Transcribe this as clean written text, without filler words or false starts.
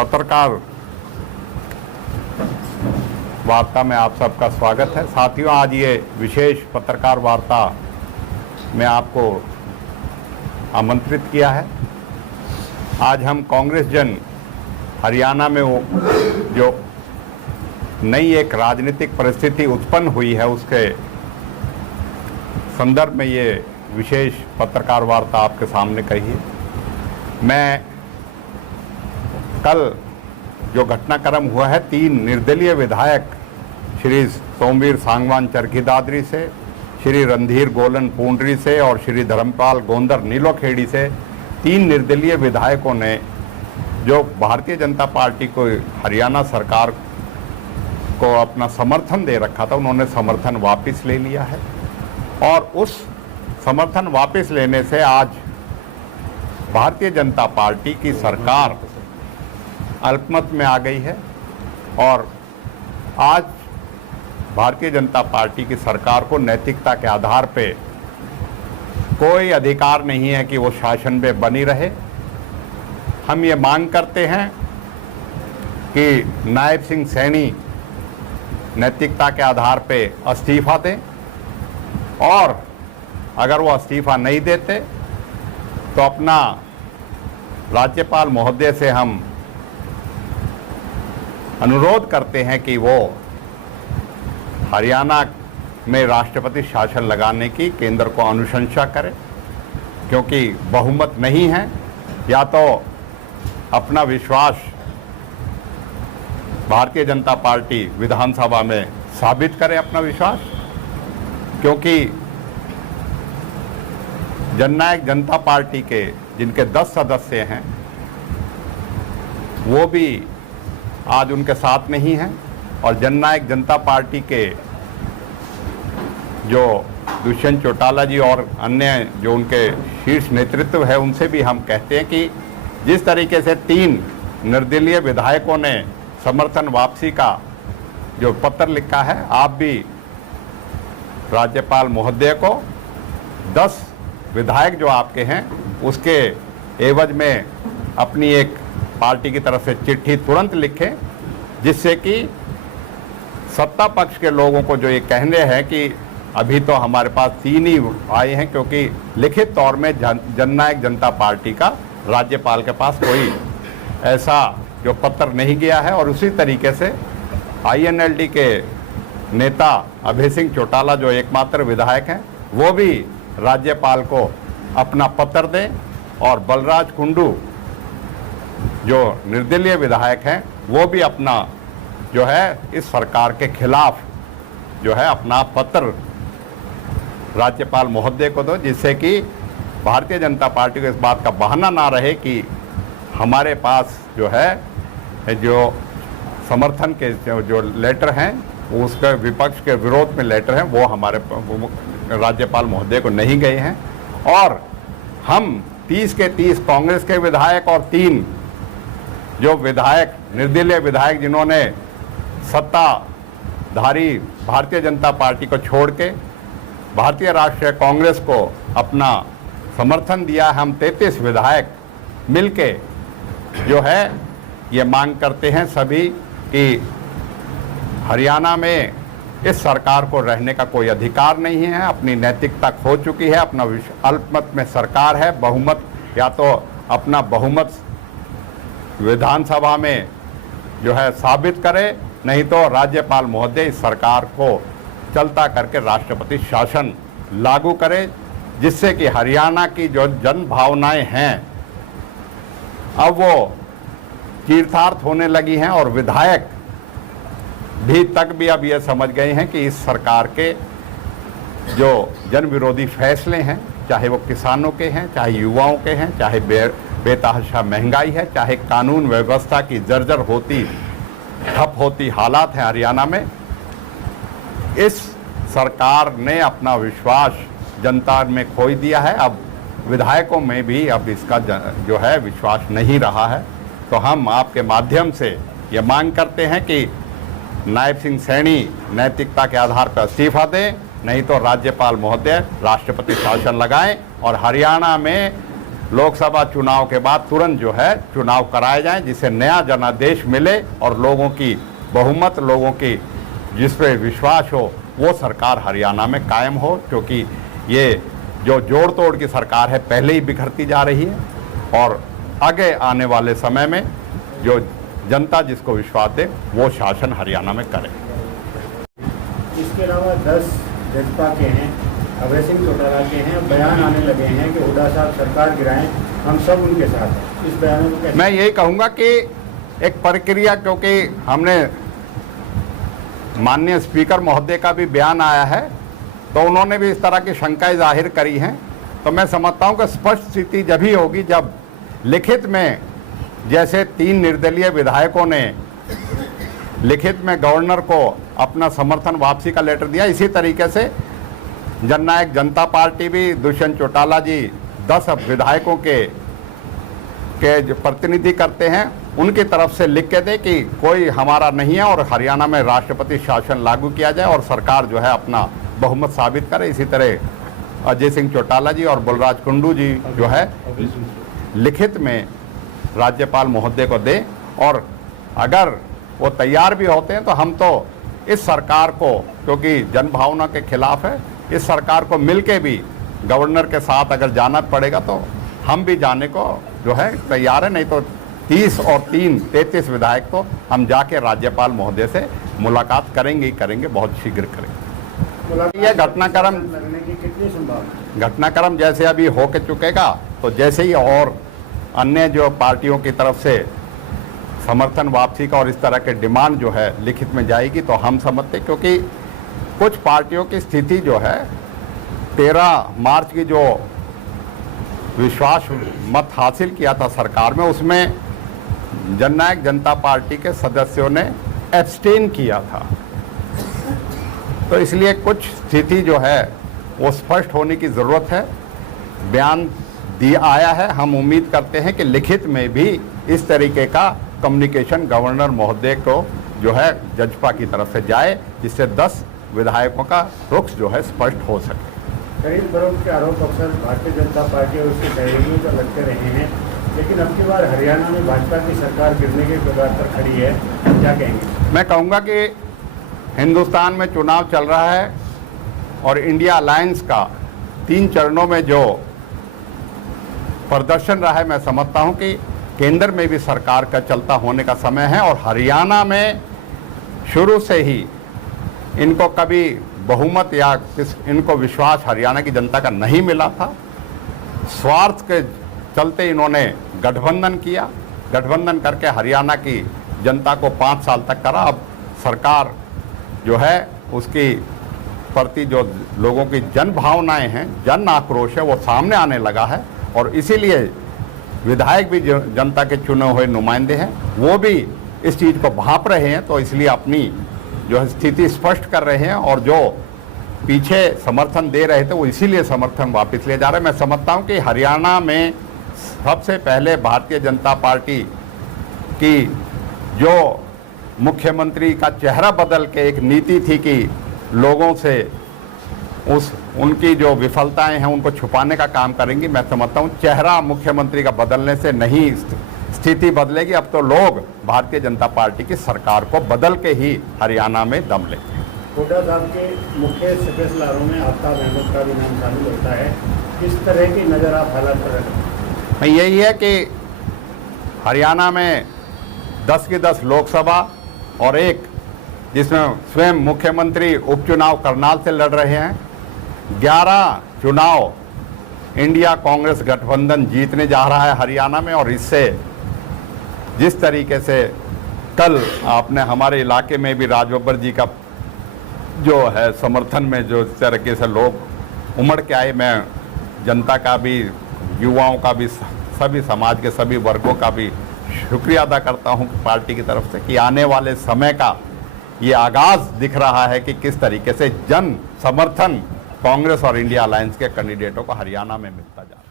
पत्रकार वार्ता में आप सबका स्वागत है। साथियों, आज ये विशेष पत्रकार वार्ता में आपको आमंत्रित किया है। आज हम कांग्रेस जन हरियाणा में जो नई एक राजनीतिक परिस्थिति उत्पन्न हुई है उसके संदर्भ में ये विशेष पत्रकार वार्ता आपके सामने कही है। मैं कल जो घटनाक्रम हुआ है, 3 निर्दलीय विधायक श्री सोमवीर सांगवान चरखी दादरी से, श्री रणधीर गोलन पूंडरी से और श्री धर्मपाल गोंदर नीलोखेड़ी से 3 निर्दलीय विधायकों ने जो भारतीय जनता पार्टी को हरियाणा सरकार को अपना समर्थन दे रखा था, उन्होंने समर्थन वापस ले लिया है। और उस समर्थन वापस लेने से आज भारतीय जनता पार्टी की सरकार अल्पमत में आ गई है और आज भारतीय जनता पार्टी की सरकार को नैतिकता के आधार पे कोई अधिकार नहीं है कि वो शासन में बनी रहे। हम ये मांग करते हैं कि नायब सिंह सैनी नैतिकता के आधार पे इस्तीफा दें और अगर वो इस्तीफा नहीं देते तो अपना राज्यपाल महोदय से हम अनुरोध करते हैं कि वो हरियाणा में राष्ट्रपति शासन लगाने की केंद्र को अनुशंसा करें, क्योंकि बहुमत नहीं है। या तो अपना विश्वास भारतीय जनता पार्टी विधानसभा में साबित करे अपना विश्वास, क्योंकि जननायक जनता पार्टी के जिनके 10 सदस्य हैं वो भी आज उनके साथ नहीं हैं और जननायक जनता पार्टी के जो दुष्यंत चौटाला जी और अन्य जो उनके शीर्ष नेतृत्व है उनसे भी हम कहते हैं कि जिस तरीके से 3 निर्दलीय विधायकों ने समर्थन वापसी का जो पत्र लिखा है, आप भी राज्यपाल महोदय को 10 विधायक जो आपके हैं उसके एवज में अपनी एक पार्टी की तरफ से चिट्ठी तुरंत लिखें, जिससे कि सत्ता पक्ष के लोगों को जो ये कहने हैं कि अभी तो हमारे पास 3 ही आए हैं, क्योंकि लिखित तौर में जननायक जनता पार्टी का राज्यपाल के पास कोई ऐसा जो पत्र नहीं गया है। और उसी तरीके से INLD के नेता अभय सिंह चौटाला जो एकमात्र विधायक हैं वो भी राज्यपाल को अपना पत्र दें और बलराज कुंडू जो निर्दलीय विधायक हैं वो भी अपना जो है इस सरकार के खिलाफ जो है अपना पत्र राज्यपाल महोदय को दो, जिससे कि भारतीय जनता पार्टी को इस बात का बहाना ना रहे कि हमारे पास जो है जो समर्थन के जो लेटर हैं उसके विपक्ष के विरोध में लेटर हैं वो हमारे राज्यपाल महोदय को नहीं गए हैं। और हम 30 के 30 कांग्रेस के विधायक और 3 जो विधायक निर्दलीय विधायक जिन्होंने सत्ताधारी भारतीय जनता पार्टी को छोड़ के भारतीय राष्ट्रीय कांग्रेस को अपना समर्थन दिया, हम 33 विधायक मिलके जो है ये मांग करते हैं सभी कि हरियाणा में इस सरकार को रहने का कोई अधिकार नहीं है। अपनी नैतिकता खो चुकी है, अपना अल्पमत में सरकार है। बहुमत या तो अपना बहुमत विधानसभा में जो है साबित करे, नहीं तो राज्यपाल महोदय इस सरकार को चलता करके राष्ट्रपति शासन लागू करे, जिससे कि हरियाणा की जो जन भावनाएं हैं अब वो चीरतार्थ होने लगी हैं और विधायक भी अब ये समझ गए हैं कि इस सरकार के जो जन विरोधी फैसले हैं, चाहे वो किसानों के हैं, चाहे युवाओं के हैं, चाहे बेतहाशा महंगाई है, चाहे कानून व्यवस्था की जर्जर होती ठप होती हालात हैं हरियाणा में, इस सरकार ने अपना विश्वास जनता में खोई दिया है। अब विधायकों में भी अब इसका जो है विश्वास नहीं रहा है। तो हम आपके माध्यम से ये मांग करते हैं कि नायब सिंह सैनी नैतिकता के आधार पर इस्तीफा दें, नहीं तो राज्यपाल महोदय राष्ट्रपति शासन लगाएं और हरियाणा में लोकसभा चुनाव के बाद तुरंत जो है चुनाव कराए जाएं, जिससे नया जनादेश मिले और लोगों की बहुमत, लोगों की जिस पे विश्वास हो, वो सरकार हरियाणा में कायम हो। क्योंकि ये जो जोड़ तोड़ की सरकार है पहले ही बिखरती जा रही है और आगे आने वाले समय में जो जनता जिसको विश्वास दे वो शासन हरियाणा में करे। इसके अलावा 10 जजपा के हैं, अभय सिंह चौटाला के हैं, बयान आने लगे हैं कि हुड्डा साहब सरकार गिराएं, हम सब उनके साथ हैं। इस बयान में कैसे? मैं यही कहूँगा कि एक प्रक्रिया, क्योंकि हमने माननीय स्पीकर महोदय का भी बयान आया है तो उन्होंने भी इस तरह की शंकाएं जाहिर करी हैं। तो मैं समझता हूं कि स्पष्ट स्थिति जब ही होगी जब लिखित में, जैसे 3 निर्दलीय विधायकों ने लिखित में गवर्नर को अपना समर्थन वापसी का लेटर दिया, इसी तरीके से जननायक जनता पार्टी भी दुष्यंत चौटाला जी 10 विधायकों के जो प्रतिनिधि करते हैं उनकी तरफ से लिख के दे कि कोई हमारा नहीं है और हरियाणा में राष्ट्रपति शासन लागू किया जाए और सरकार जो है अपना बहुमत साबित करे। इसी तरह अजय सिंह चौटाला जी और बलराज कुंडू जी जो है लिखित में राज्यपाल महोदय को दे, और अगर वो तैयार भी होते हैं तो हम तो इस सरकार को, क्योंकि जनभावना के खिलाफ है, इस सरकार को मिलके भी गवर्नर के साथ अगर जाना पड़ेगा तो हम भी जाने को जो है तैयार है। नहीं तो 30 और 3 33 विधायक तो हम जाके राज्यपाल महोदय से मुलाकात करेंगे ही करेंगे, बहुत शीघ्र करेंगे। यह घटनाक्रम की कितनी संभावना? घटनाक्रम जैसे अभी होके चुकेगा तो जैसे ही और अन्य जो पार्टियों की तरफ से समर्थन वापसी का और इस तरह के डिमांड जो है लिखित में जाएगी तो हम समझते, क्योंकि कुछ पार्टियों की स्थिति जो है 13 मार्च की जो विश्वास मत हासिल किया था सरकार में, उसमें जननायक जनता पार्टी के सदस्यों ने एब्सटेन किया था। तो इसलिए कुछ स्थिति जो है वो स्पष्ट होने की ज़रूरत है। बयान दिया आया है, हम उम्मीद करते हैं कि लिखित में भी इस तरीके का कम्युनिकेशन गवर्नर महोदय को जो है जजपा की तरफ से जाए, जिससे 10 विधायकों का रुख जो है स्पष्ट हो सके। खरीद फरोख्त के आरोप अक्सर भारतीय जनता पार्टी और उसके सहयोगियों का लगते रहे हैं, लेकिन अब की बार हरियाणा में भाजपा की सरकार गिरने के कगार पर खड़ी है, क्या कहेंगे? मैं कहूँगा कि हिंदुस्तान में चुनाव चल रहा है और इंडिया अलायंस का 3 चरणों में जो प्रदर्शन रहा है, मैं समझता हूं कि केंद्र में भी सरकार का चलता होने का समय है। और हरियाणा में शुरू से ही इनको कभी बहुमत या इनको विश्वास हरियाणा की जनता का नहीं मिला था। स्वार्थ के चलते इन्होंने गठबंधन किया, गठबंधन करके हरियाणा की जनता को 5 साल तक करा। अब सरकार जो है उसकी प्रति जो लोगों की जन भावनाएं हैं, जन आक्रोश है, वो सामने आने लगा है। और इसीलिए विधायक भी जनता के चुने हुए नुमाइंदे हैं, वो भी इस चीज़ को भांप रहे हैं। तो इसलिए अपनी जो स्थिति स्पष्ट कर रहे हैं और जो पीछे समर्थन दे रहे थे वो इसीलिए समर्थन वापस ले जा रहे हैं। मैं समझता हूं कि हरियाणा में सबसे पहले भारतीय जनता पार्टी की जो मुख्यमंत्री का चेहरा बदल के एक नीति थी कि लोगों से उनकी जो विफलताएं हैं उनको छुपाने का काम करेंगी। मैं समझता हूं चेहरा मुख्यमंत्री का बदलने से नहीं स्थिति बदलेगी। अब तो लोग भारतीय जनता पार्टी की सरकार को बदल के ही हरियाणा में दम लेंगे। हुड्डा साहब के मुख्य सदस्यलारों में आफ्ताब अहमद का भी नाम शामिल होता है, किस तरह की नज़र आप हालात पर रखते हैं? यही है कि हरियाणा में 10 की 10 लोकसभा और एक जिसमें स्वयं मुख्यमंत्री उपचुनाव करनाल से लड़ रहे हैं, 11 चुनाव इंडिया कांग्रेस गठबंधन जीतने जा रहा है हरियाणा में। और इससे जिस तरीके से कल आपने हमारे इलाके में भी राज बब्बर जी का जो है समर्थन में जो इस तरीके से लोग उमड़ के आए, मैं जनता का भी, युवाओं का भी, सभी समाज के सभी वर्गों का भी शुक्रिया अदा करता हूं पार्टी की तरफ से कि आने वाले समय का ये आगाज़ दिख रहा है कि किस तरीके से जन समर्थन कांग्रेस और इंडिया अलायंस के कैंडिडेटों को हरियाणा में मिलता जा रहा है।